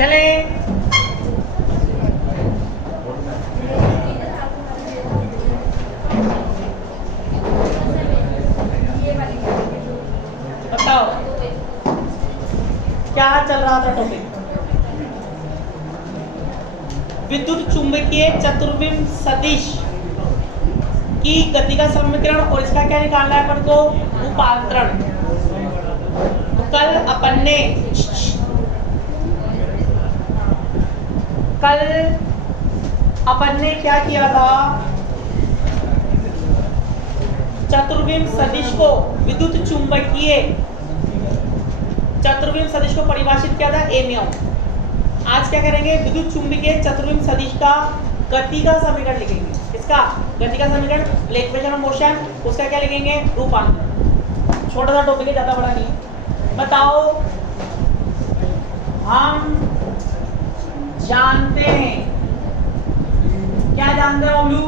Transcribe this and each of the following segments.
चले। बताओ क्या चल रहा था टॉपिक? विद्युत चुंबकीय चतुर्विम सदिश की गति का समीकरण और इसका क्या निकालना है अपन को? रूपांतरण। तो कल अपन ने क्या किया था? चतुर्विम सदिश को विद्युत चुंबकीय चतुर्विम सदिश को परिभाषित किया था ए म्याऊ। आज क्या करेंगे? विद्युत चुंबकीय चतुर्विम सदिश का गति का समीकरण लिखेंगे। इसका गति का समीकरण इक्वेशन ऑफ मोशन, उसका क्या लिखेंगे? रूपांतरण। छोटा सा टॉपिक है, ज्यादा बड़ा नहीं है। बताओ, हम जानते हैं, क्या जानते हो बबलू?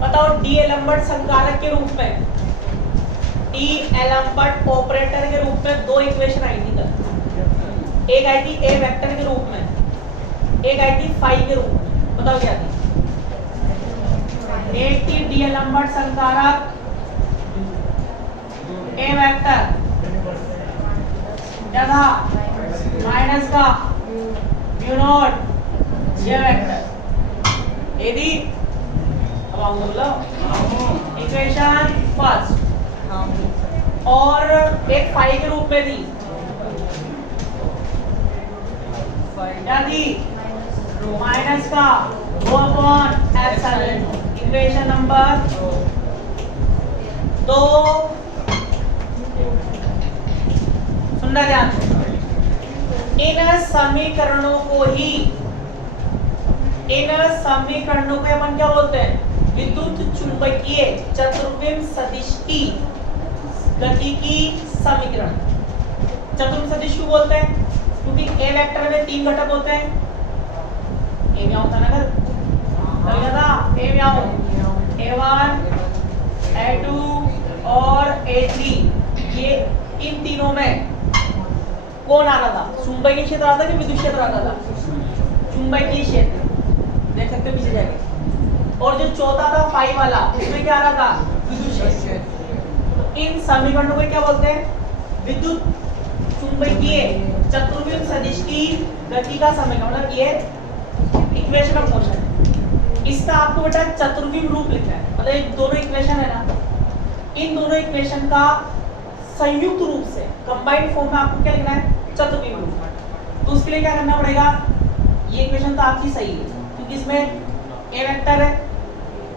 बताओ, डी एलम्बर्ट संकारक के रूप में, डी एलम्बर्ट ऑपरेटर के रूप में दो इक्वेशन आई थी कल। एक आई थी ए वेक्टर के रूप में, एक आई थी फाई के रूप में। बताओ क्या थी? एक थी डी एलम्बर्ट संकारक ए वेक्टर, क्या था? माइनस का म्यू नॉट जे वेक्टर। ये थी, अब आओ बोलो, इक्वेशन फर्स्ट। और एक फाई के रूप में थी, क्या थी? माइनस का rho upon epsilon. Equation number 2। सुनना ध्यान से। इन समीकरणों को अपन क्या बोलते हैं? विद्युत चुंबकीय चतुर्विम सदिश की गति की समीकरण। चतुर्विम सदिश क्यों बोलते हैं? क्योंकि ए वेक्टर में 3 घटक होते हैं। ए म्याऊ था ना, ए म्याऊ, A1, A2 और A3। ये इन तीनों में कौन आ रहा था? चुंबकीय क्षेत्र आता था कि विद्युत क्षेत्र आता था? चुंबकीय क्षेत्र। देख सकते हो पीछे जाके। और जो चौथा था फाई वाला, उसमें क्या आ रहा था? विद्युत क्षेत्र। इन समीकरणों को क्या बोलते हैं? विद्युत चुंबकीय चतुर्विम सदिश की गति का समीकरण, मतलब ये इक्वेशन ऑफ मोशन। इसका आपको बेटा चतुर्विम रूप लिखना है, मतलब ये दोनों इक्वेशन है ना, इन दोनों इक्वेशन का संयुक्त रूप से कंबाइंड फॉर्म में आपको क्या लिखना है? चतुर्विम रूप। तो उसके लिए क्या करना पड़ेगा? ये इक्वेशन तो आपकी सही है क्योंकि इसमें ए वेक्टर है,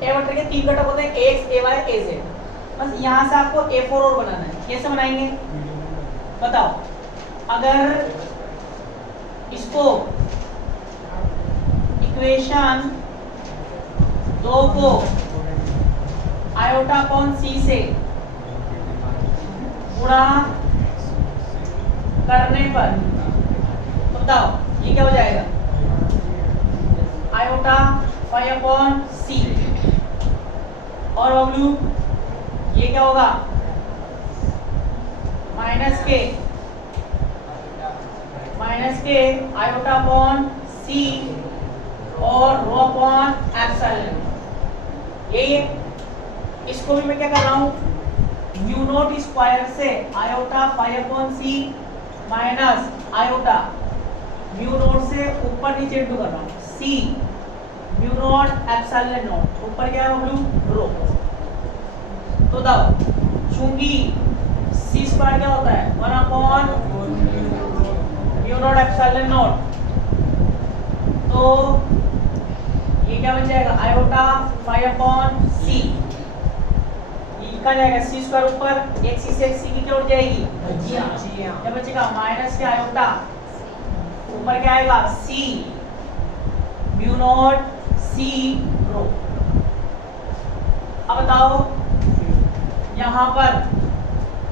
ए वेक्टर के 3 घटक होते हैं, एक्स, ए वाई, ए जेड। बस यहाँ से आपको A4 और बनाना है। कैसे बनाएंगे बताओ? अगर इसको इक्वेशन 2 को आयोटा अपॉन सी से गुणा करने पर, तो बताओ ये क्या हो जाएगा? आयोटा फाई अपॉन सी। और बबलू ये क्या होगा? माइनस के आयोटा अपॉन सी और रो अपॉन एप्सिलॉन। यही है। इसको भी मैं क्या कर रहा हूँ? म्यू नॉट स्क्वायर से आयोटा फाई अपॉन सी माइनस आयोटा म्यू नॉट से ऊपर नीचे इंटू कर रहा हूँ। सी म्यू नॉट एप्सिलॉन नॉट, ऊपर क्या है बबलू? रो। तो दाओ, चूंकि सी स्क्वायर क्या होता है? 1 upon mu naught epsilon not, तो ये क्या बन जाएगा? आयोटा फाई अपॉन सी। ये क्या जाएगा? सी स्क्वायर ऊपर, एक सी से एक सी की क्या उड़ जाएगी? जी हाँ। क्या बचेगा? माइनस के आयोटा ऊपर क्या आएगा? सी म्यू नॉट सी रो। अब बताओ यहाँ पर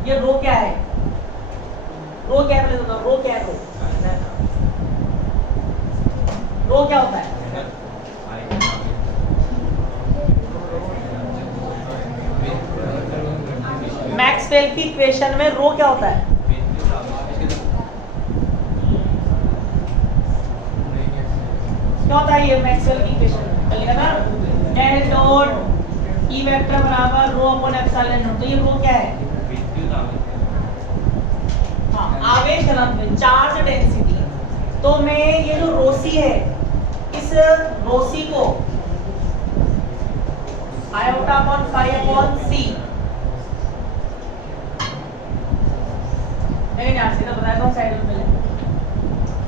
ये रो क्या है? रो क्या है? रो क्या है? रो क्या होता है? मैक्सवेल की इक्वेशन में रो क्या होता है? बताइए मैक्सवेल की इक्वेशन चलेगा ना, डेल डॉट ई वेक्टर बराबर रो अपॉन एप्सिलॉन नॉट। तो ये रो क्या है? हाँ, आवेश घनत्व, चार्ज डेंसिटी। तो मैं ये जो रोसी है, इस रोसी को आयोटा अपॉन पाई अपॉन सी, नहीं यार सीधा बताया था साइड में।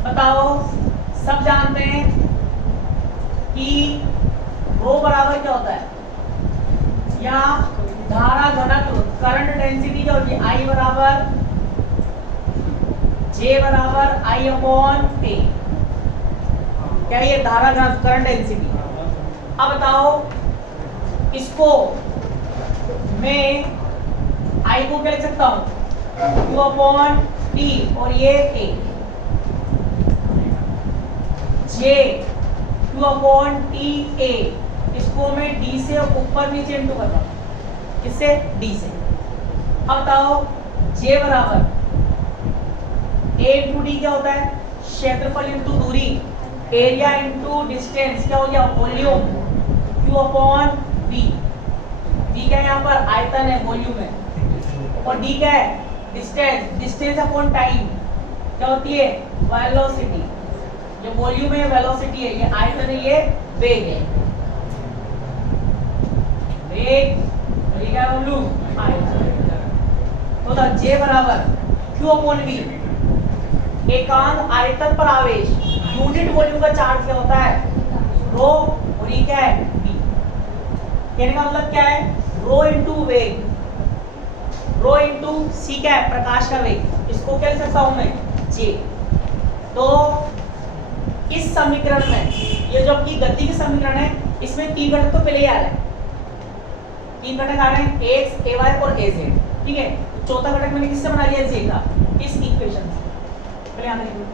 बताओ, सब जानते हैं कि रो बराबर क्या होता है, या धारा घनत्व करंट डेंसिटी क्या होती है, आई बराबर जे बराबर आई अपॉन टी। क्या ये धारा घनत्व करंट डेंसिटी। अब बताओ, इसको मैं आई को क्या लिख सकता हूं, Q अपॉन टी, और ये A, J Q upon T A, इसको मैं D से ऊपर नीचे इंटू करता हूं, किससे, D से। अब बताओ J बराबर A इंटू डी क्या होता है, क्षेत्रफल इंटू दूरी, एरिया इंटू डिस्टेंस, क्या हो गया, volume, Q upon V। V क्या है यहाँ पर, आयतन है, वॉल्यूम है, और D क्या है, डिस्टेंस, डिस्टेंस अपॉन टाइम क्या होती है, वेलोसिटी। ये वॉल्यूम है, वेलोसिटी है, ये आयतन है, ये वेग है। वेग, ये क्या है, वॉल्यूम, आयतन। तो था J बराबर Q अपॉन V, एकांक आयतन पर आवेश, यूनिट वॉल्यूम का चार्ज क्या होता है, रो, और ये क्या है, V। कहने का मतलब क्या है, रो इंटू वेग, रो इंटू सी क्या है, प्रकाश का वेग, इसको क्या लिख सकता हूं मैं, J। तो इस समीकरण में, ये जो आपकी गति की समीकरण है, इसमें तीन घटक तो पहले ही आ रहे हैं, तीन घटक आ रहे हैं, x, ay और az, ठीक है। चौथा घटक मैंने किससे बना लिया, z का, इस इक्वेशन से। पहले याद रखिए।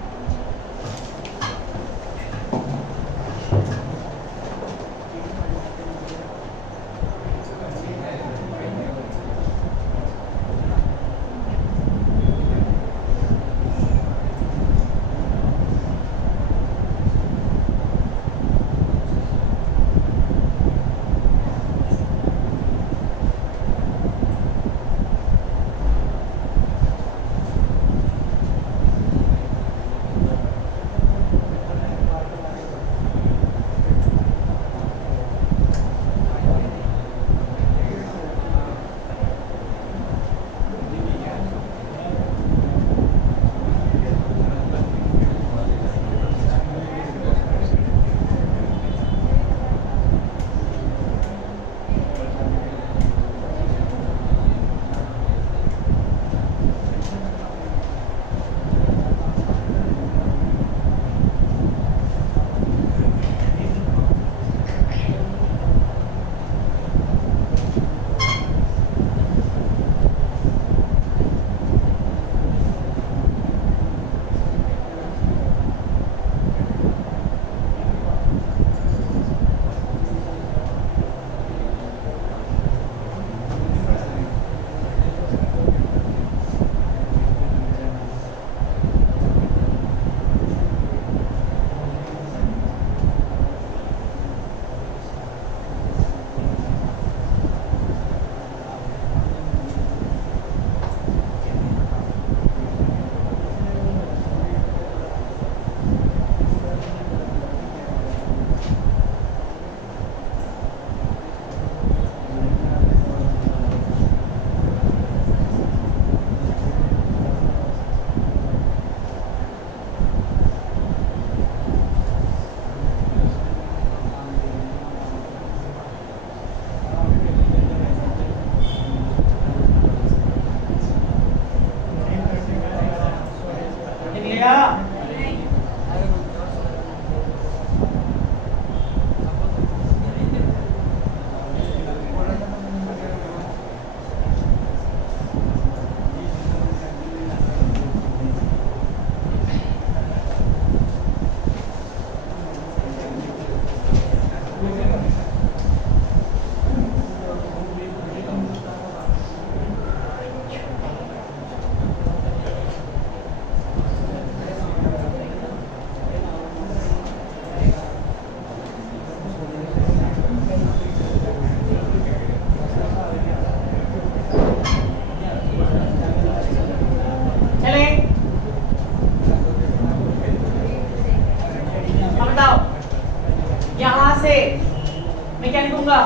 लिखूंगा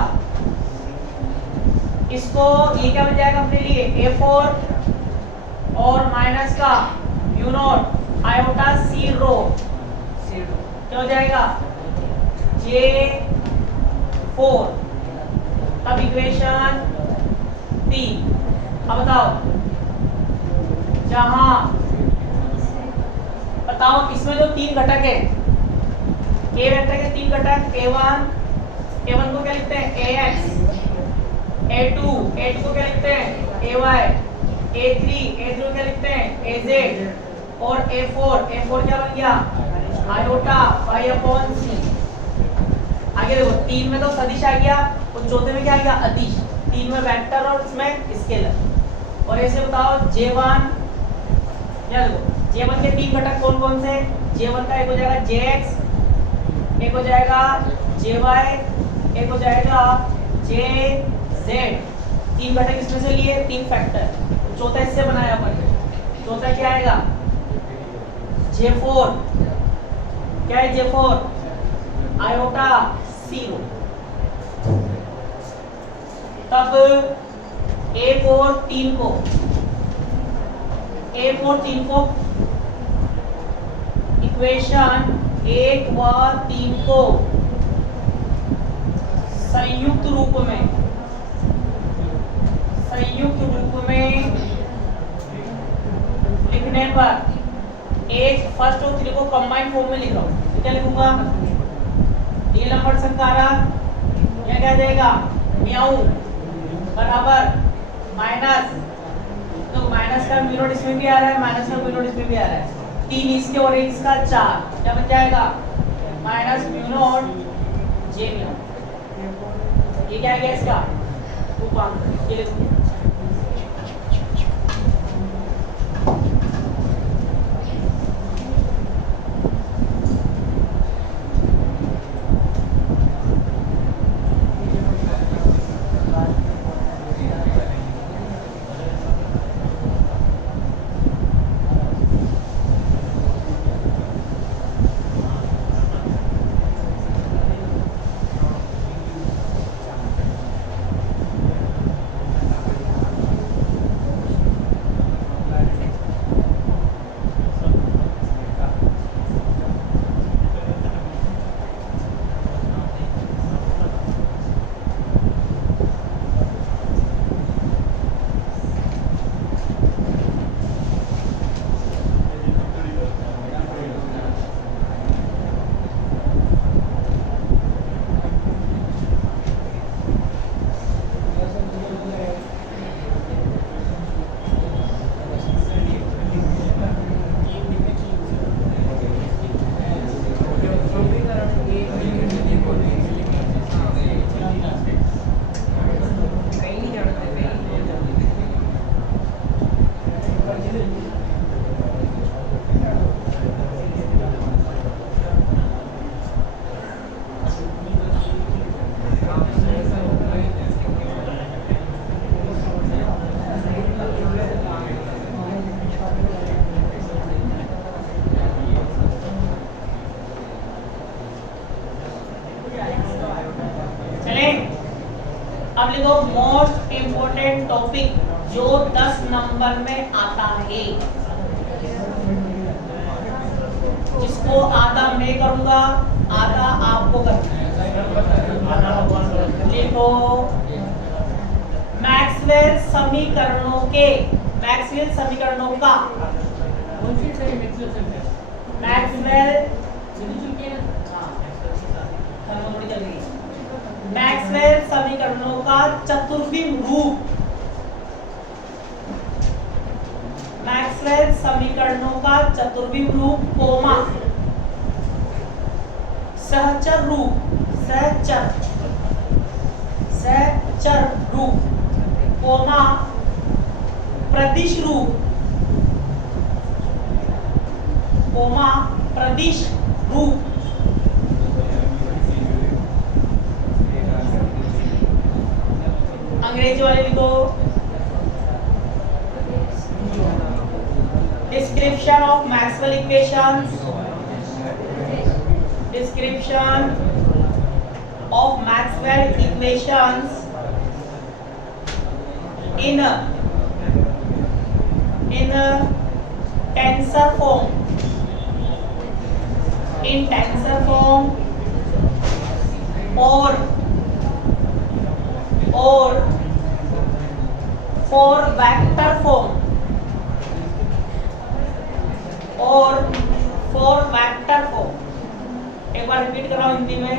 इसको, ये क्या बन जाएगा अपने लिए A4 और माइनस का म्यू नॉट आयोटा सी रो, क्या हो जाएगा J4, अब इक्वेशन 3। अब बताओ जहां, बताओ इसमें जो 3 घटक है, A वेक्टर के 3 घटक A1 को क्या लिखते हैं AX, A2 को क्या लिखते हैं AY, A3 को क्या लिखते हैं AZ और A4 क्या बन गया आयोटा पाई अपॉन सी। आगे देखो 3 में तो सदिश आ गया और चौथे में क्या आ गया अदिश, 3 में वेक्टर और उसमें स्केलर। और ऐसे बताओ J1, या देखो J1 के 3 घटक कौन कौन से, J1 का एक हो जाएगा JX, एक हो जाएगा JY, एक हो जाएगा JZ। 3 घटक इसमें से लिए, 3 फैक्टर। चौथा इससे बनाया अपन, चौथा क्या आएगा J4, क्या है J4 आयोटा सीरो। तब A4 3 को इक्वेशन 1 व 3 को संयुक्त रूप में लिखने पर, एक फर्स्ट और 3 को कंबाइंड फॉर्म में लिख रहा हूं, तो क्या लिखूंगा डी लंबट संकारक, या क्या आ जाएगा म्याऊ बराबर माइनस, तो माइनस का म्यू नॉट इसमें भी आ रहा है, माइनस का म्यू नॉट इसमें भी आ रहा है, 3 इसके और 1 इसका 4, क्या बन जाएगा माइनस म्यू नॉट जे म्यू। ये क्या आ गया इसका उपांक, ये लिखो अब लिखो मोस्ट इम्पोर्टेंट टॉपिक जो 10 नंबर में आता है, जिसको आधा मैं करूंगा आधा आपको करना है। लिखो मैक्सवेल समीकरणों का मैक्सवेल समीकरणों का चतुर्विम रूप, मैक्सवेल समीकरणों का चतुर्विम रूप कोमा सहचर रूप कोमा प्रदिश रूप अंग्रेजी वाले लिखो description of Maxwell equations, description of Maxwell equations in tensor form, or for vector form, एक बार रिपीट कर रहा हूं हिंदी में।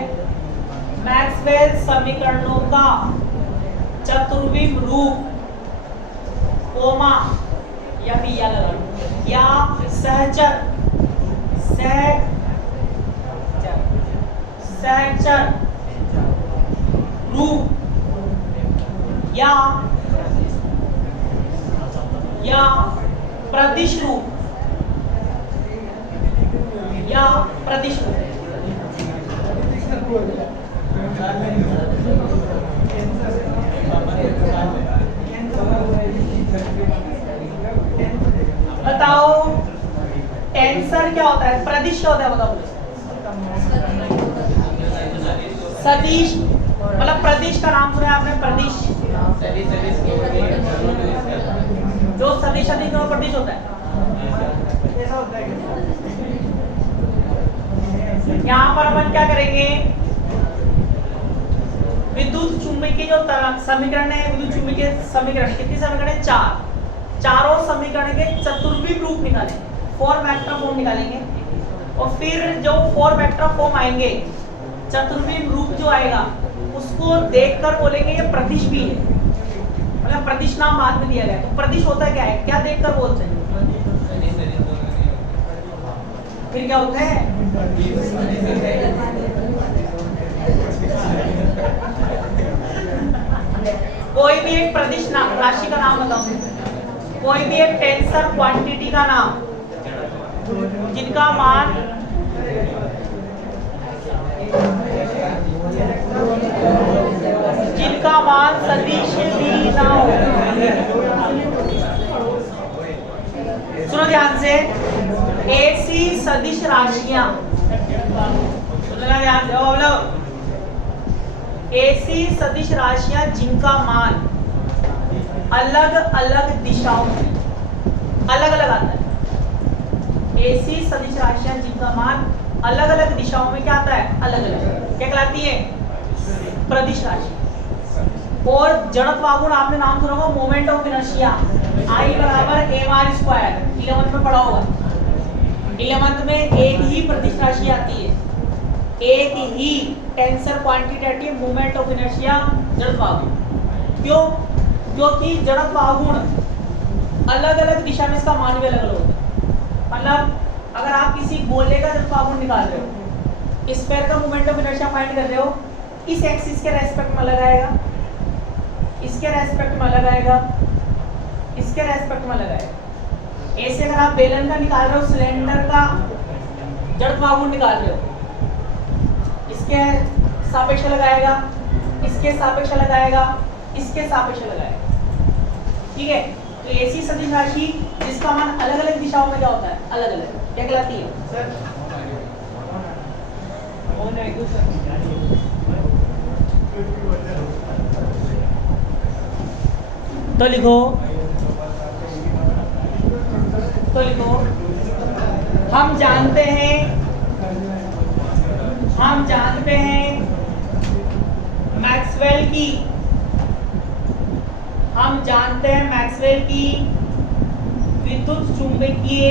मैक्सवेल समीकरणों का चतुर्विम रूप, कोमा या पिया लगा लो, या सहचर रूप या प्रदिश रूप बताओ टेंसर क्या होता है, प्रदिश क्या होता है बताओ। सदिश, मतलब प्रदिश का नाम सुना है आपने, प्रदिश जो सदिश अधिक में प्रदिश होता है। यहाँ पर अपन क्या करेंगे, विद्युत चुंबकीय जो समीकरण है, विद्युत चुंबकीय समीकरण कितनी समीकरण है, चारों समीकरण के चतुर्विम रूप निकालेंगे, 4 वेक्टर फॉर्म निकालेंगे, और फिर जो 4 वेक्टर फॉर्म आएंगे, चतुर्विम रूप जो आएगा उसको देखकर बोलेंगे ये प्रदिश भी है, मतलब प्रदिश नाम बाद में दिया गया। तो प्रदिश होता क्या है, क्या देखकर बोलते हैं, फिर क्या होता है, कोई भी एक प्रदिश नाम राशि का नाम बताओ, कोई भी एक टेंसर क्वांटिटी का नाम जिनका मान सदिश भी ना हो। सुनो ध्यान से, ऐसी सदिश राशियां, सुनना ध्यान से, बोलो, ऐसी सदिश राशियां जिनका मान अलग अलग दिशाओं में अलग अलग आता है, ऐसी सदिश राशियां जिनका मान अलग अलग दिशाओं में क्या आता है, अलग अलग, क्या कहलाती है, प्रदिश राशि। और जड़त्व आघूर्ण आपने नाम सुना होगा, मोमेंट ऑफ इनर्शिया, I बराबर mr², 11th में पढ़ा होगा। 11th में एक ही प्रदिश राशि आती है, एक ही tensor quantitative moment of inertia जड़त्व आघूर्ण। क्यों? क्योंकि जड़त्व आघूर्ण अलग अलग दिशा में इसका मान भी अलग अलग होता है। मतलब अगर आप किसी गोले का जड़त्व आघूर्ण निकाल रहे हो, स्फीयर का मोमेंट ऑफ इनर्शिया फाइंड कर रहे हो, इस एक्सिस के रेस्पेक्ट में अलग आएगा, इसके रेस्पेक्ट में अलग आएगा, इसके रेस्पेक्ट में अलग आएगा। ऐसे अगर आप बेलन का निकाल रहे हो, सिलेंडर का जड़त्व आघूर्ण निकाल रहे हो, इसके सापेक्ष लगाएगा, इसके सापेक्ष लगाएगा, इसके सापेक्ष लगाएगा, ठीक है। तो ऐसी सदिश राशि जिसका मान अलग अलग दिशाओं में क्या होता है, अलग अलग, क्या कहलाती है सर? तो लिखो हम जानते हैं मैक्सवेल की विद्युत चुंबकीय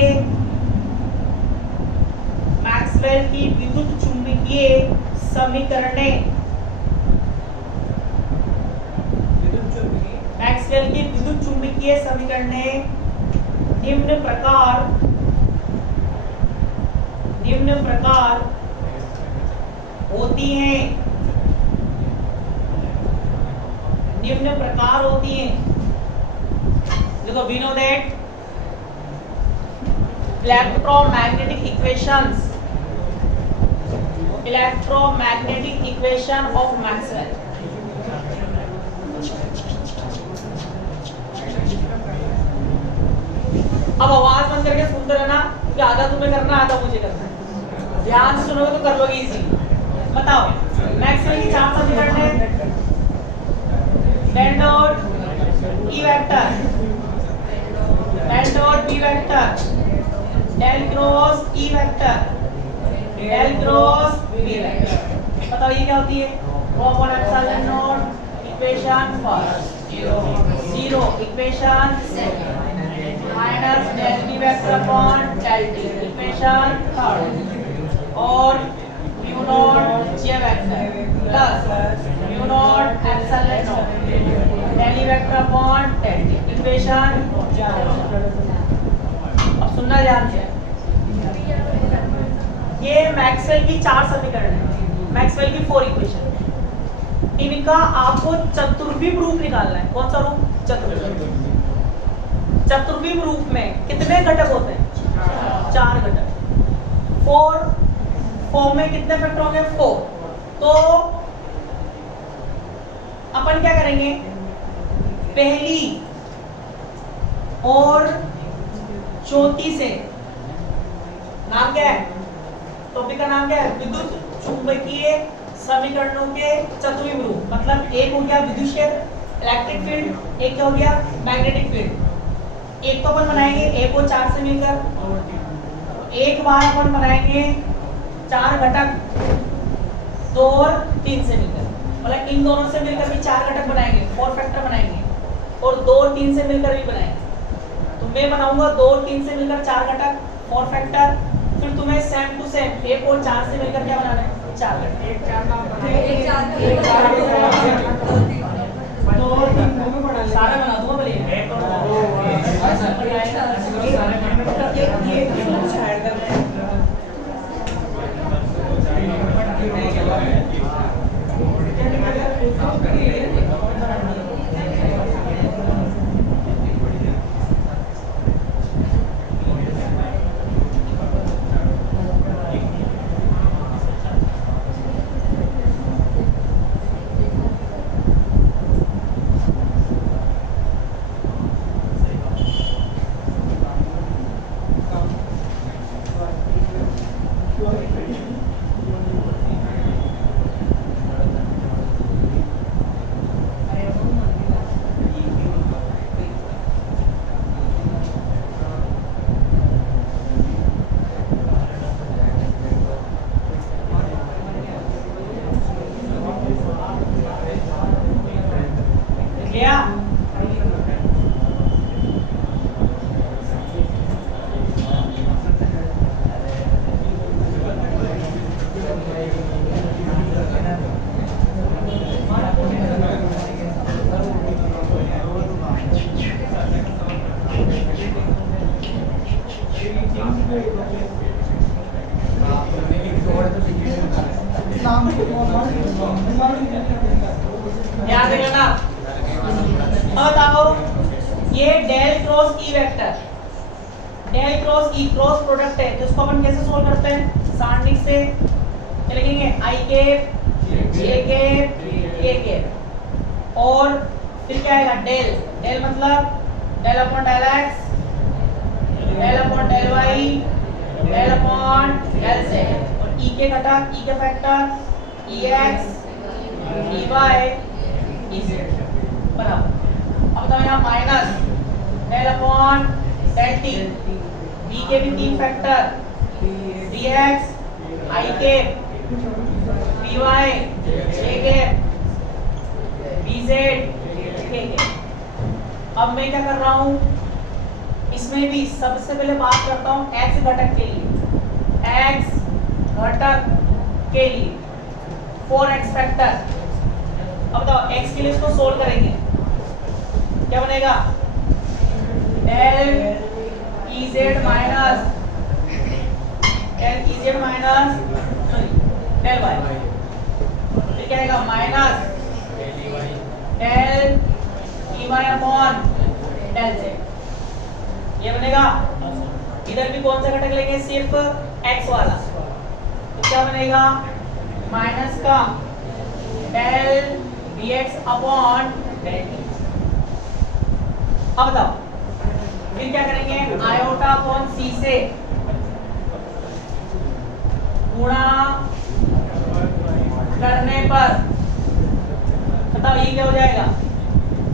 समीकरणें, मैक्सवेल की विद्युत चुंबकीय समीकरणें निम्न प्रकार होती हैं, देखो we know that electromagnetic equation of Maxwell, अब आवाज बंद करके सुनते रहना, कि आधा तुम्हें करना आधा मुझे करना है, ध्यान से सुनोगे तो कर लोगे इजी। बताओ मैक्सवेल की चार समीकरण है। Del dot E vector, del dot B vector, del cross E vector, del cross B vector. बताओ ये क्या होती है? rho upon epsilon naught equation first, zero equation second, minus del B vector upon del T equation third, और mu naught J vector plus mu naught epsilon naught del E vector upon del T equation. अब सुनना ध्यान से, ये Maxwell की चार समीकरण है, मैक्सवेल की 4 इक्वेशन। इनका आपको चतुर्विम रूप निकालना है। कौन सा रूप? चतुर्विम। चतुर्विम रूप में कितने घटक होते हैं? 4 घटक। 4 में कितने फैक्टर होंगे? 4। तो अपन क्या करेंगे? पहली और चौथी से, नाम क्या है? टॉपिक का नाम क्या है? विद्युत चुंबकीय समीकरणों के चतुर्विम रूप। मतलब एक हो गया विद्युत क्षेत्र इलेक्ट्रिक फील्ड, एक क्या हो गया? Magnetic field. एक तो अपन बनाएंगे एक को 4 से मिलकर, एक बार अपन बनाएंगे 4 घटक 2 और 3 से मिलकर, मतलब इन दोनों से मिलकर भी 4 घटक बनाएंगे, 4 फैक्टर बनाएंगे, और 2 और 3 से मिलकर भी बनाएंगे। तो मैं बनाऊंगा 2 और 3 से मिलकर 4 घटक 4 फैक्टर, फिर तुम्हें सेम टू सेम 1 और 4 से मिलकर क्या बनाना है? 4 घटक। एक 4 सारे बना दूंगा भले ध्यान देना ना। अब बताओ ये del cross E vector, del cross E cross product है, तो इसको अपन कैसे सोल्व करते हैं? सारणिक से लिखेंगे I cap J cap K cap, और फिर क्या आएगा? डेल, डेल मतलब del upon del X, del upon del Y, del upon del Z, और ई के घटक, ई के factor E X, E Y, E Z बराबर। अब तो यहाँ minus del upon del T, B के भी 3 फैक्टर डी एक्स, आई के, बी वाई, जे के, बी जेड, के के। अब मैं क्या कर रहा हूँ? इसमें भी सबसे पहले बात करता हूँ एक्स घटक के लिए, एक्स घटक के लिए 4x फैक्टर। अब बताओ x के लिए इसको सोल्व करेंगे, क्या बनेगा? Del Ez minus del y, फिर क्या आएगा? Minus del Ey upon del z, ये बनेगा। इधर भी कौन सा घटक लेंगे? सिर्फ x वाला, तो क्या बनेगा? माइनस का del dx upon del t। अब बताओ फिर क्या करेंगे? आयोटा अपॉन सी से गुणा करने पर बताओ ये क्या हो जाएगा,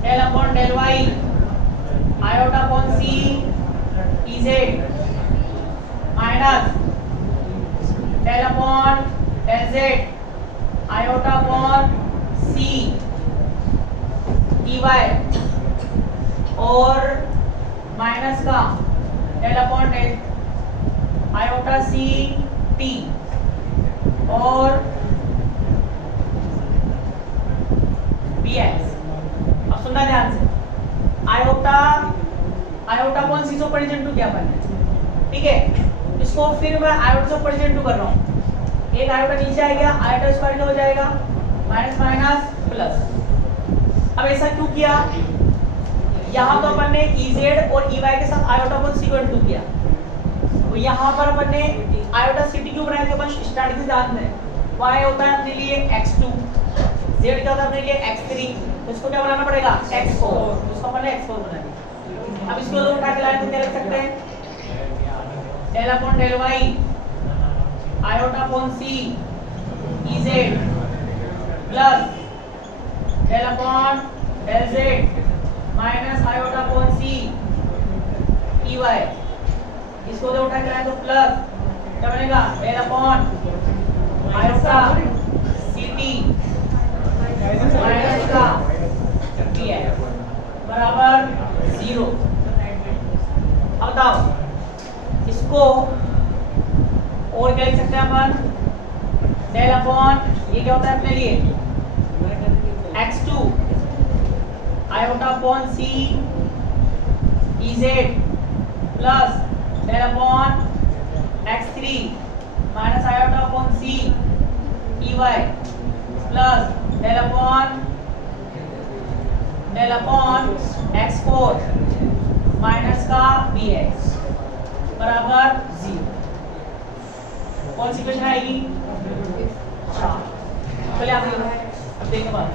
del upon del Y iota upon C E Z minus del upon del Z iota upon C T Y और माइनस का del upon del iota C T और बी एक्स। अब सुनना ध्यान से, आयोटा अपॉन सी से ऊपर नीचे इंटू किया अपन ने, ठीक है। इसको फिर मैं आयोटा से ऊपर नीचे इंटू कर रहा हूँ, एक आयोटा नीचे आ गया, आयोटा स्क्वायर क्या हो जाएगा, माइनस माइनस प्लस। अब ऐसा क्यों किया, यहाँ तो अपन ने EZ और EY के साथ आयोटा अपॉन सी को इंटू किया, तो यहाँ पर अपन ने आयोटा सी टी क्यों बनाया थे, अपन स्टार्टिंग से जानते हैं y होता है अपने लिए x2, z क्या होता है अपने लिए x3, तो इसको क्या बनाना पड़ेगा x4, इसको अपन ने x4 बना दिया। अब इसको दो उठा के लाए तो क्या लिख सकते हैं, del upon del y iota upon c EZ plus del upon del z minus iota upon c EY, इसको दो उठा के लाए तो प्लस क्या बनेगा, del upon iota ct minus का dx बराबर 0। अब बताओ इसको और क्या लिख सकते हैं अपन, डेल अपॉन ये क्या होता है अपने लिए x2 iota upon c EZ plus del upon x3 minus iota upon c EY plus del upon x4 minus का bx बराबर 0। कौन सी इक्वेशन आएगी, 4। पहले आप लिखो, अब देखो बात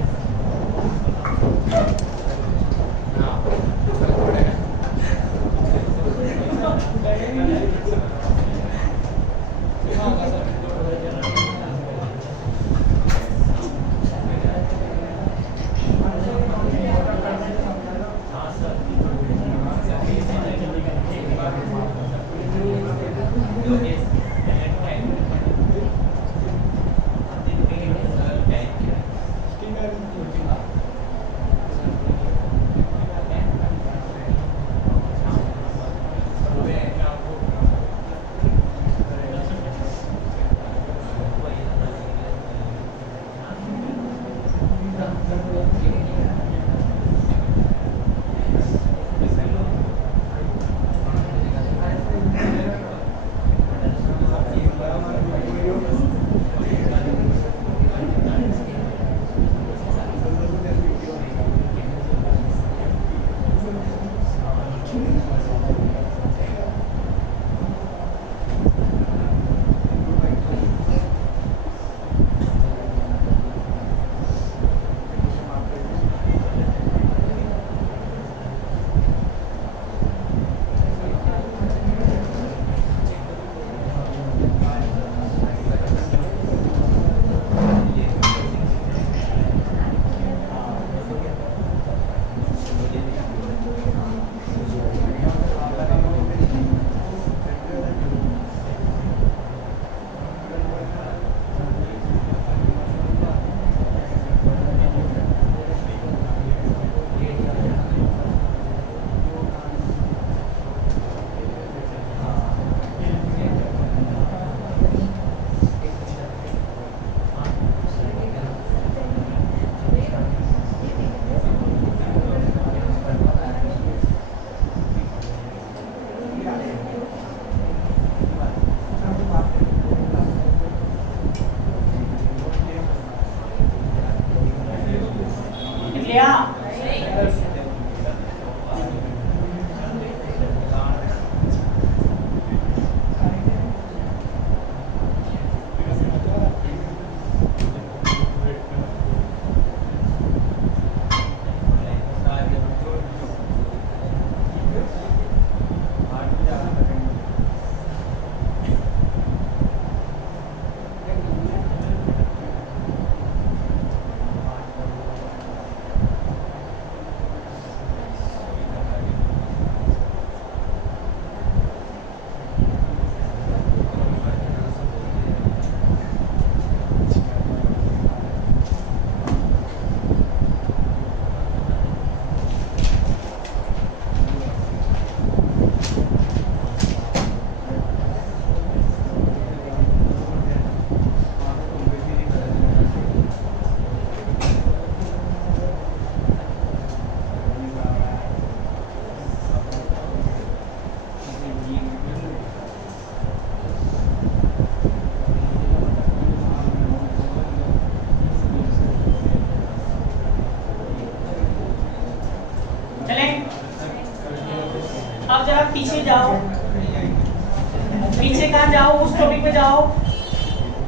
टॉपिक पे जाओ।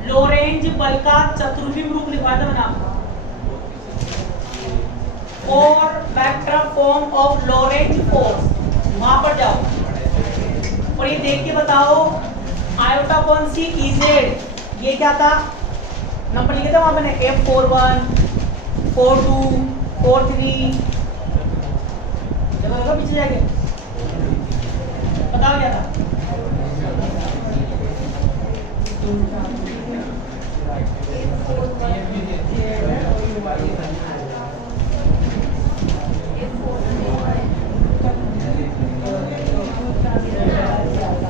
लोरेंज बल का चतुर्विम रूप लिखवा दो मैंने आपको। 4 vector form of Lorentz force, वहां पर जाओ और ये देख के बताओ आयोटा अपॉन सी इजेड ये क्या था, नंबर लिखे थे वहां मैंने F41 42 43, चलो पीछे जाएंगे बताओ क्या था।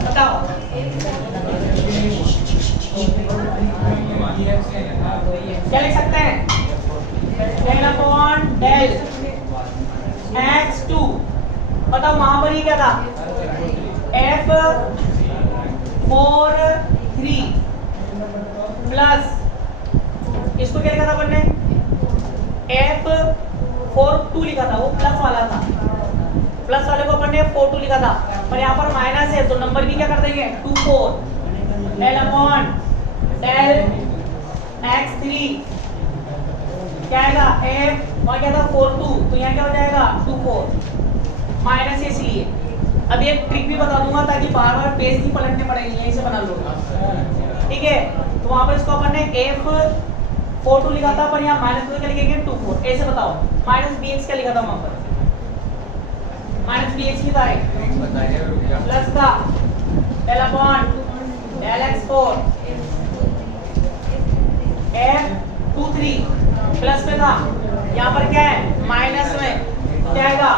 बताओ क्या लिख सकते हैं, डेल अपॉन डेल x2, बताओ वहां पर ही क्या था F43 प्लस इसको क्या लिखा था अपन ने F42 लिखा था, वो प्लस वाला था, प्लस वाले को अपन ने F42 लिखा था, पर यहाँ पर माइनस है तो नंबर भी क्या कर देंगे 24 डेल अपॉन डेल x3 क्या आएगा F और क्या था 42, तो यहाँ क्या हो जाएगा 24 माइनस इसलिए। अब एक ट्रिक भी बता दूंगा ताकि बार बार पेज नहीं पलटने पड़ेंगे, यहीं से बना लो, ठीक है। तो वहां पर इसको अपन ने F42 लिखा था, पर यहाँ माइनस क्या लिखेंगे 24, ऐसे बताओ माइनस bx क्या लिखा था वहां पर, माइनस bx की था प्लस का del upon del x4 F23 plus में था, यहाँ पर क्या है माइनस में क्या आएगा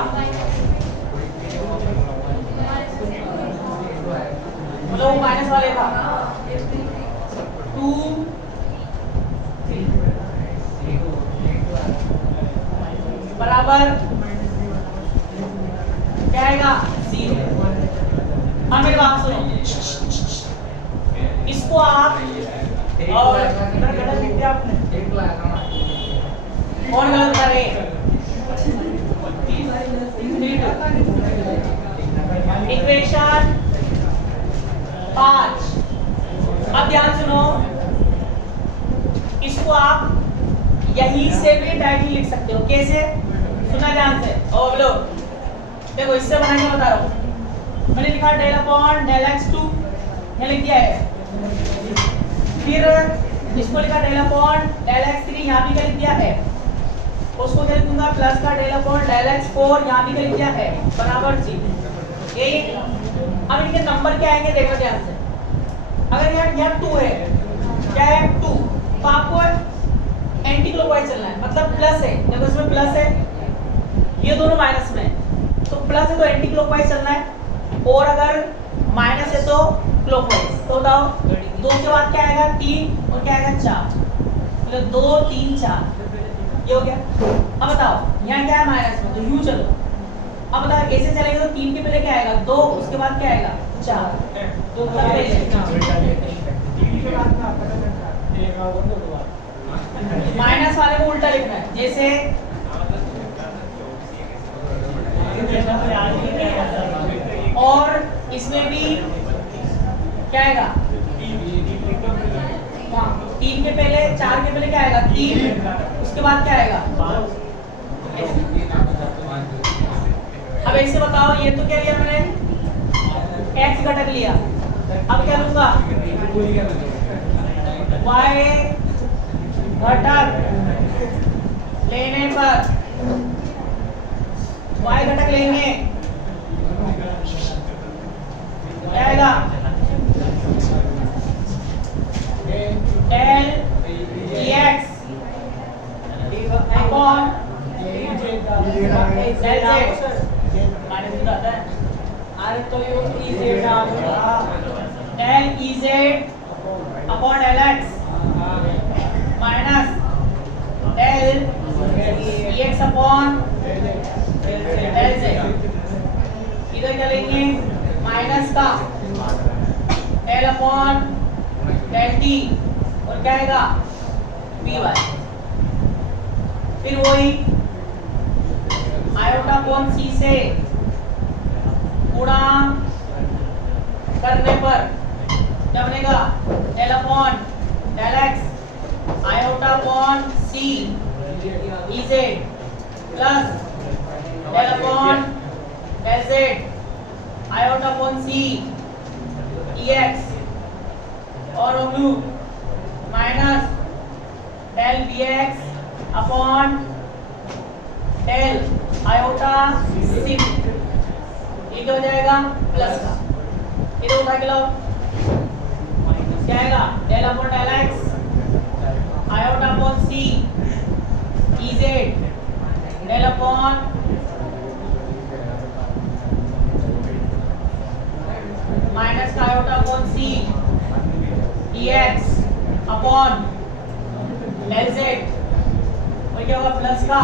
मतलब माइनस वाले था 2 बराबर क्या आएगा 0। अब मेरी बात सुनो, इसको आप और गलत लिख दिया आपने, कौन गलत कर रहे इक्वेशन 5। अब ध्यान सुनो, इसको आप यहीं से भी डायरेक्टली लिख सकते हो, कैसे सुना ध्यान से। और लोग देखो इससे बना के बता रहा हूँ, मैंने लिखा डेल अपॉन डेल x2 ये लिख दिया है, फिर इसको लिखा डेल अपॉन डेल x3 यहाँ भी क्या लिख दिया है, उसको क्या लिखूंगा प्लस का डेल अपॉन डेल x4 यहाँ भी क्या लिख दिया है बराबर 0। यही अब इनके नंबर क्या आएंगे देखो ध्यान से, अगर यहाँ 2 है, क्या है 2, तो आपको एंटी क्लॉकवाइज चलना है, मतलब प्लस है, देखो इसमें प्लस है, ये दोनों माइनस में है, तो प्लस है तो एंटी क्लॉकवाइज चलना है, और अगर माइनस है तो क्लॉकवाइज। तो बताओ 2 के बाद क्या आएगा 3 और क्या आएगा 4, मतलब 2 3 4 ये हो गया। अब बताओ यहाँ क्या है माइनस में, तो यूं चलो। अब बताओ ऐसे चलेंगे तो 3 के पहले क्या आएगा 2, उसके बाद क्या आएगा 4, तो माइनस वाले को उल्टा लिखना है, जैसे और इसमें भी क्या आएगा 3 के पहले 4 के पहले क्या आएगा 3, उसके बाद क्या आएगा। अब ऐसे बताओ, ये तो क्या लिया मैंने x घटक लिया, अब क्या लूंगा y घटक लेने पर, y घटक लेंगे क्या आएगा del dx upon del z minus में आता है, अरे तो ये ez del ez upon del x minus del dx upon del z, इधर क्या लेंगे माइनस का डेल अपॉन डेल t और क्या आएगा py, फिर वही आयोटा अपॉन c से गुणा करने पर क्या बनेगा del upon del X iota upon C E Z plus del upon del Z iota upon C E X और oblique minus del B X upon del iota C. ये क्या हो जाएगा प्लस का, इधर उठा के लाओ, क्या आएगा del upon del X iota upon C E Z del upon minus का iota upon C E X upon del Z, और क्या होगा प्लस का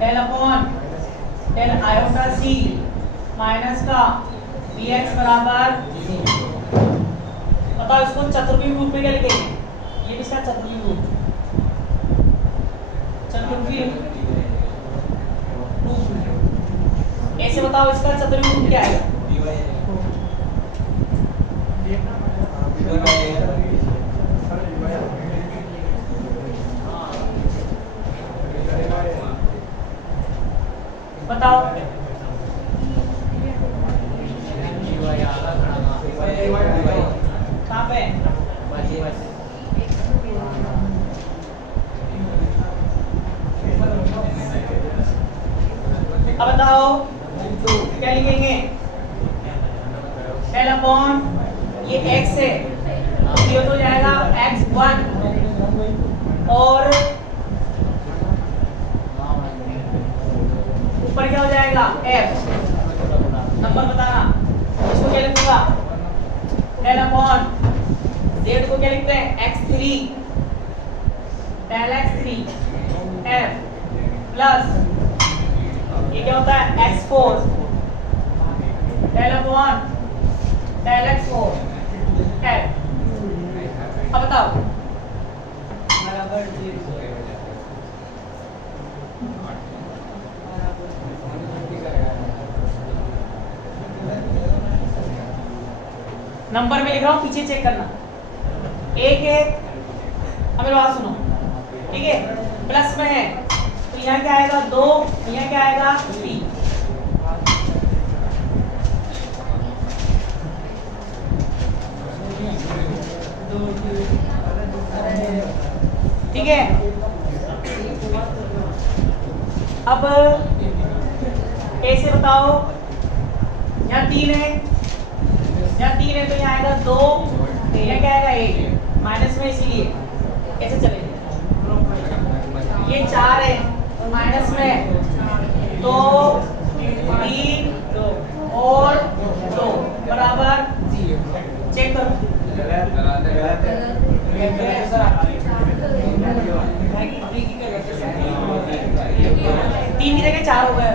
del upon del iota C minus का बी एक्स बराबर सी। बताओ इसको चतुर्भुज रूप में क्या लिखेंगे, ये भी इसका चतुर्भुज रूप, चतुर्भुज रूप ऐसे बताओ इसका चतुर्भुज रूप क्या है। बताओ कहाँ पे अब बताओ क्या लिखेंगे डेल अपॉन ये x है तो ये तो जाएगा x1 और ऊपर क्या हो जाएगा f नंबर बताना, इसको क्या लिखूंगा डेल अपॉन z को क्या लिखते हैं x3 del x3 f plus ये क्या होता है x4 del upon del x4 f। अब बताओ नंबर में लिख रहा हूँ, पीछे चेक करना, एक है, अब मेरी बात सुनो, ठीक है, प्लस में है तो यहाँ क्या आएगा 2, यहाँ क्या आएगा 3। ठीक है, अब ऐसे बताओ, यहाँ 3 है, यहाँ 3 है तो यहाँ आएगा 2, यहाँ क्या आएगा 1 माइनस में, इसीलिए ऐसे चलेगा। ये 4 है तो माइनस में 2 3 और 2 बराबर 0। चेक करो तीन की जगह 4 हो गए,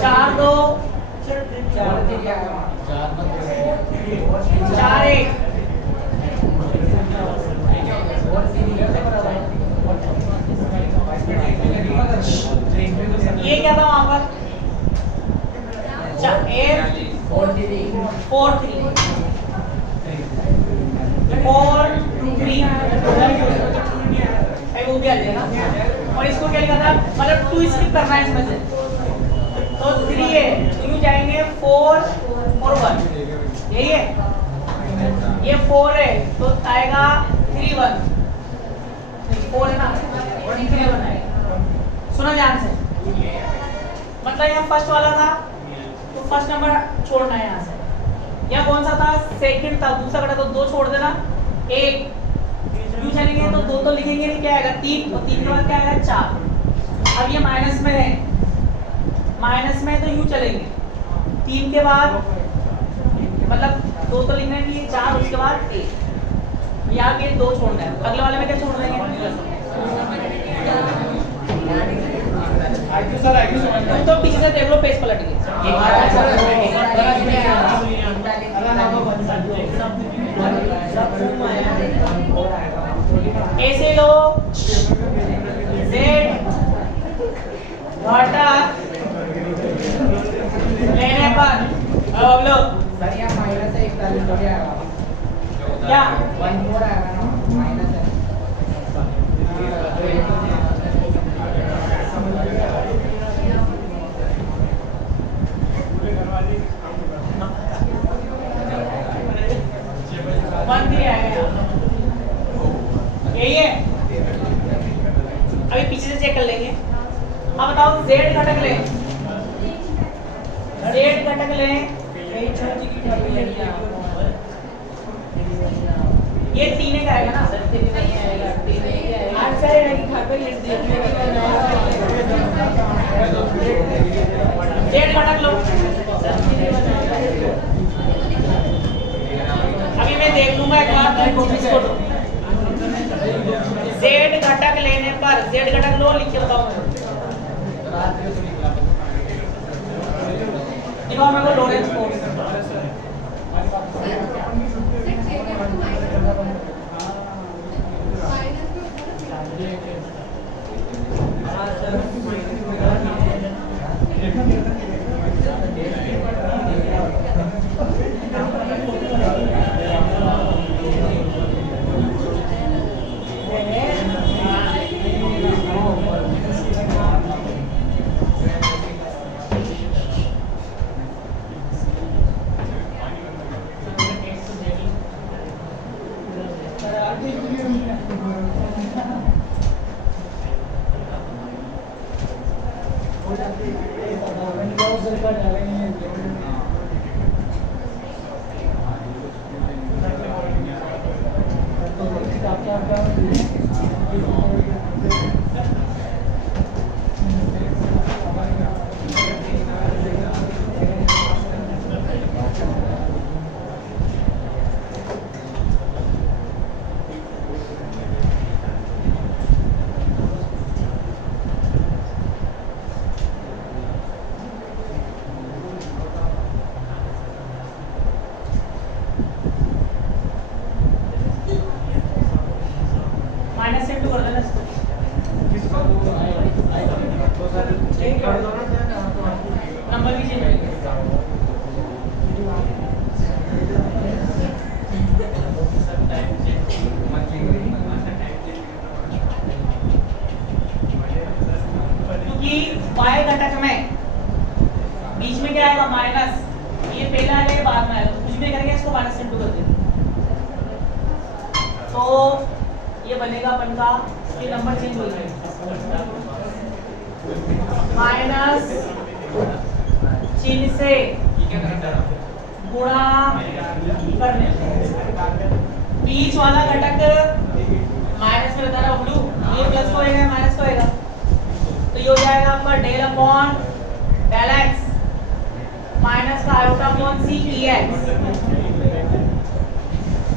4 2 4 1 ये क्या था वहां पर 4 3 4 वो भी आ जाएगा, और इसको क्या लिखा था, मतलब 2 स्किप करना है इसमें से, तो 3 है तो यूं जाएंगे 4 और 1, यही है, ये 4 है तो आएगा 3 1, 4 है ना, 3 1 आएगा। सुना ध्यान से, मतलब यहाँ फर्स्ट वाला था तो फर्स्ट नंबर छोड़ना है यहाँ से, यहाँ कौन सा था सेकंड था, दूसरा कटा तो 2 छोड़ देना, 1 यूं चलेंगे तो 2 तो लिखेंगे नहीं, क्या आएगा 3, और 3 के बाद क्या आएगा 4। अब ये माइनस में है, माइनस में तो यूं चलेंगे 3 के बाद, मतलब 2 तो लिखना है, 4 उसके बाद 1, यहाँ पे 2 छोड़ना है, अगले वाले में क्या छोड़ देंगे, तो पीछे से देख लो, पेज पलट गए। ऐसे लो z घटक लेने पर अब लो क्या 1 4 आएगा ना माइनस है। वन थ्री आएगा यही है। अभी पीछे से चेक कर लेंगे। अब बताओ जेड घटक लें, जेड घटक लें, ये तीन का आएगा ना, जेड घटक लो। अभी मैं देख लूंगा एक बार इसको। जेड घटक लेने पर जेड घटक लो, लिख के बताओ देखो मेरे को लोरेंस फोर्स माइनस से टू कर देना इसको। नंबर भी चेंज होगा। क्योंकि y घटक में बीच में क्या आएगा माइनस, ये पहला आएगा ये बाद में आएगा, तो कुछ भी करेंगे इसको माइनस से टू कर देंगे तो ये बनेगा अपन का, ये नंबर चेंज हो जाएगा माइनस चिन्ह से गुणा करने। बीच वाला घटक माइनस में बता रहा हूँ ब्लू, ये प्लस को होएगा माइनस को होएगा, तो ये हो जाएगा आपका del upon del X minus का iota upon C E X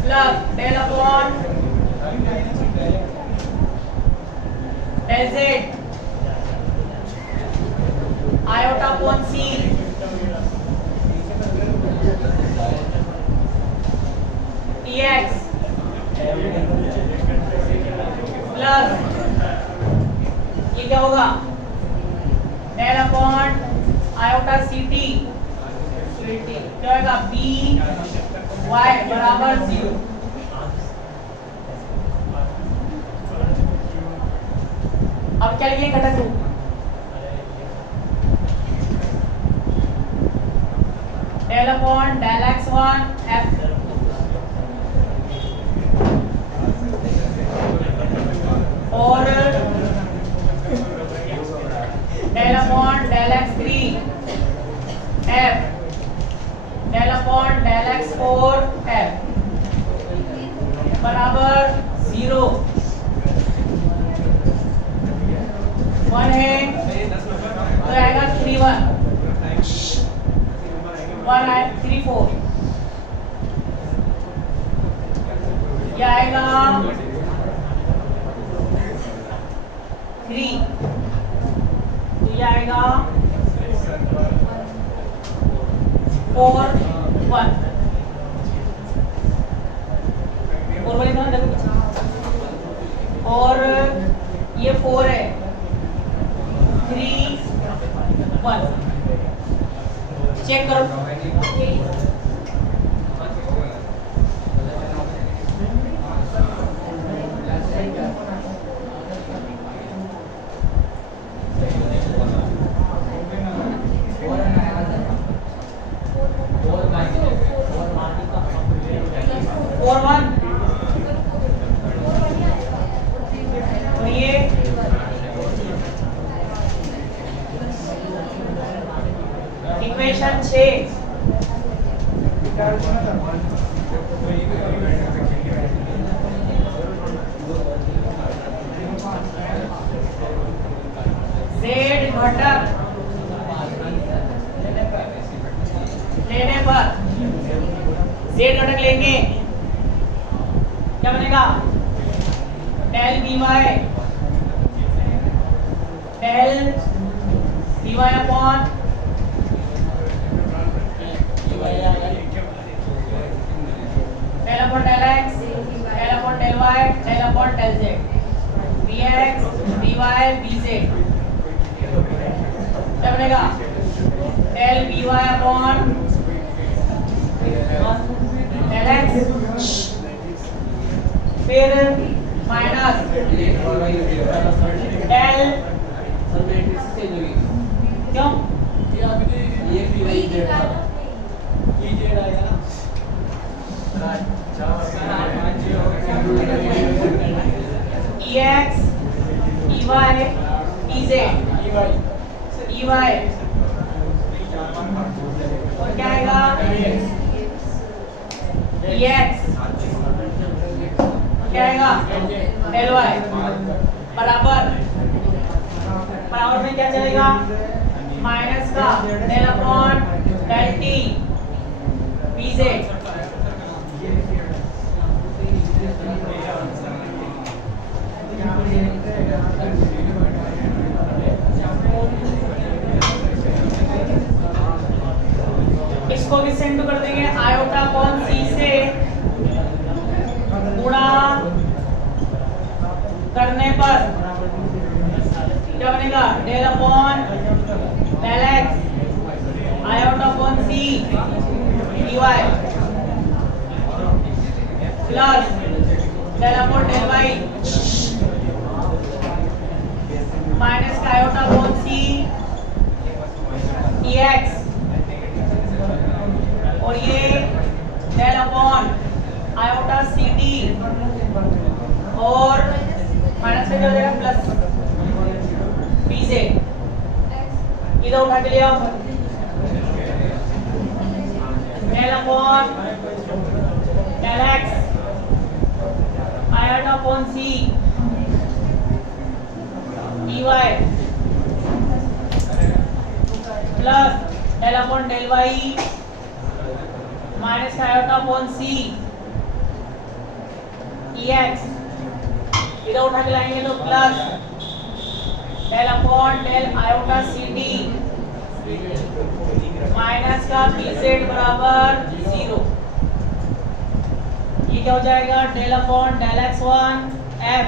plus del upon del Z iota upon C E X plus ये क्या होगा del upon iota C T क्या होगा बी वाई बराबर 0। अब क्या लिखेंगे घटक रूप, del upon del X one F और del upon del X three F del upon del X four F बराबर 0। 1 है तो आएगा 3 1 1 है 3 4 ये आएगा 3 तो ये आएगा 4 1 और बोले ना देखो और ये 4 है 3 1 चेक करो 4 1 और ये इक्वेशन 6 z घटक लेने पर z घटक लेंगे क्या बनेगा del dy upon del upon del x del upon del y del upon del z vx dy vz क्या बनेगा del by upon del x फिर माइनस del क्यों ex ey ez ey और क्या आएगा ex क्या आएगा del y बराबर में क्या चलेगा माइनस का del upon del t vz इसको भी सेंड कर देंगे आयोटा अपॉन c से गुणा करने पर क्या बनेगा del upon del x iota upon c dy plus del upon del y minus का आयोटा अपॉन c ex और ये del अपॉन आयोटा ct और माइनस से क्या हो जाएगा प्लस pz इधर उठा के लिया del upon del x iota upon c dy plus del upon del y minus iota upon c ex इधर उठा के लाएंगे तो plus del upon del iota ct minus का pz बराबर 0 ये क्या हो जाएगा del upon del x1 f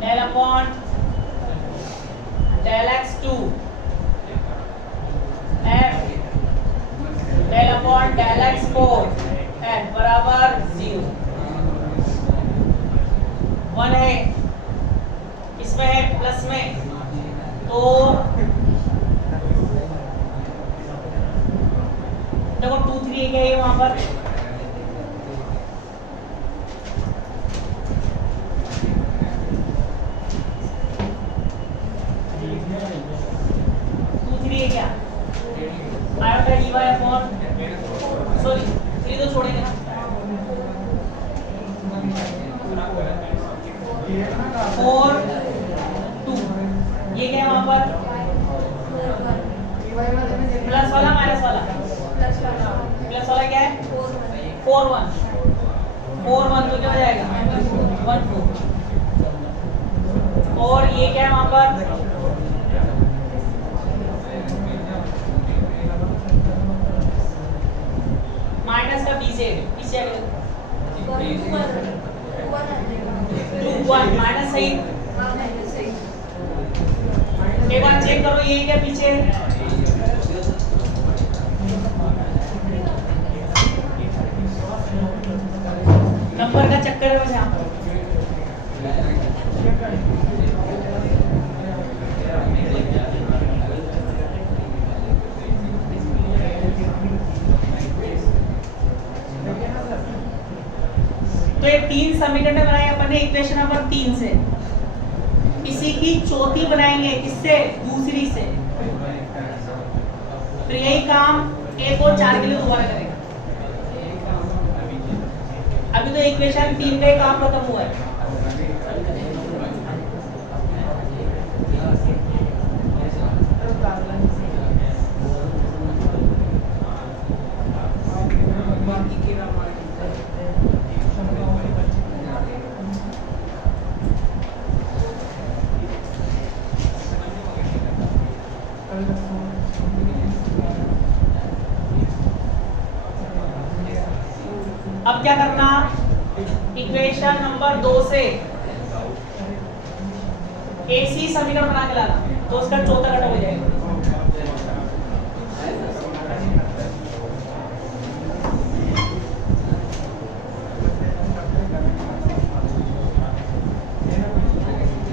del upon del x2 f del upon del x4 f बराबर 0 1 है इसमें है प्लस में तो देखो 2 3 क्या है वहां पर क्या आयोटा dy अपॉन सॉरी 3 तो छोड़ेंगे ना 4 2 ये क्या है वहां पर प्लस वाला माइनस वाला प्लस वाला क्या है 4 1 तो क्या हो जाएगा 1 4 और ये क्या है वहां पर माइनस का पीछे पीछे 2 1 माइनस सही एक बार चेक करो ये क्या पीछे नंबर का चक्कर है मुझे यहाँ तो ये 3 समीकरण बनाए अपन ने इक्वेशन नंबर 3 से। इसी की चौथी बनाएंगे किससे? दूसरी से। फिर यही काम 1 और 4 के लिए दोबारा करेंगे। अभी तो इक्वेशन 3 का ही काम खत्म हुआ है। अब क्या करना? इक्वेशन नंबर 2 से AC समीकरण बना के लाना, तो उसका चौथा घटक हो जाएगा।